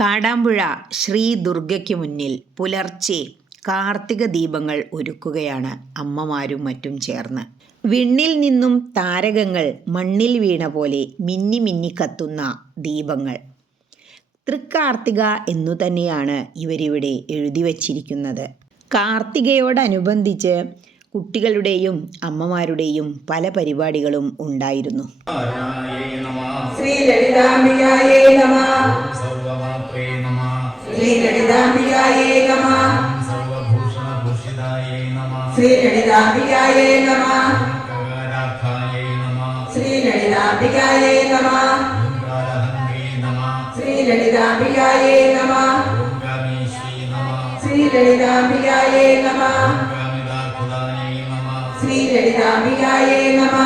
കാടാമ്പുഴ ശ്രീ ദുർഗയ്ക്ക് മുന്നിൽ പുലർച്ചെ കാർത്തിക ദീപങ്ങൾ ഒരുക്കുകയാണ് അമ്മമാരും മറ്റും ചേർന്ന്. വിണ്ണിൽ നിന്നും താരകങ്ങൾ മണ്ണിൽ വീണ പോലെ മിന്നി മിന്നി കത്തുന്ന ദീപങ്ങൾ. തൃക്കാർത്തിക എന്നു തന്നെയാണ് ഇവരിവിടെ എഴുതി വച്ചിരിക്കുന്നത്. കാർത്തികയോടനുബന്ധിച്ച് കുട്ടികളുടെയും അമ്മമാരുടെയും പല പരിപാടികളും ഉണ്ടായിരുന്നു. ശ്രീ ലളിതാംബികായേ നമ. ശ്രീ ലളിതാംബികായേ നമ. ശ്രീ ലളിതാംബികായേ നമ. ശ്രീ ലളിതാംബികായേ നമ. ശ്രീ ലളിതാംബികായേ നമ. ശ്രീ ലളിതാംബികായേ നമഃ.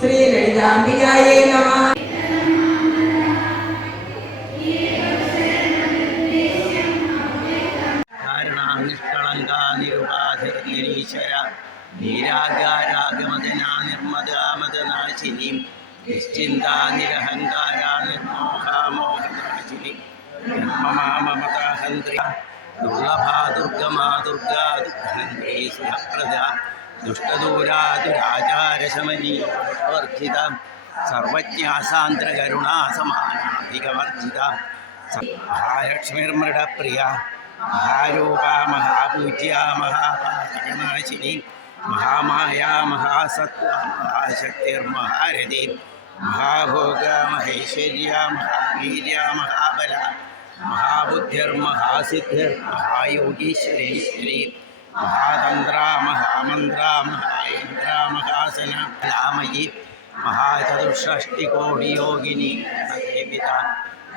ശ്രീ ലളിതാംബികായേ നമ. കാരണാനിഷ്കളങ്കാനിരുപാധിർനിരീശ്വര നീരാകാരാഗമദനാ നിർമ്മദാമദനാശിനി നിശ്ചിന്താ നിരഹങ്കാരാ നിർമോഹാമോഹനാശിനി ധർമ്മമാമമതാഹന്ത്രി ദുർലഭാ ദുർഗമാ ദുർഗാ ദുഃഖഹന്ത്രേ സുഖപ്രദ महायोगा महापूज्या महापाशिनी महामाया महासत्त्वा महाभोगा महेश्वर्या महावीर्या महाबला महाबुद्धिर्महासिद्धिर्महायोगीश्वरेश्वरी महातन्द्रा महामन्द्रा महायन्द्रा महासन रामयि महाचतुष्षष्टिकोटियोगिनी पिता।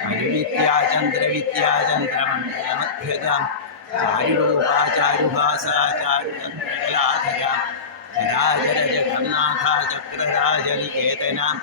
विद्या चंद्र विद्या चंद्र मंत्रमध्यता चारुरूपाचारुभाषा चारुतंत्रकलाधरा चराचर जगन्नाथा चक्रराजनिकेतना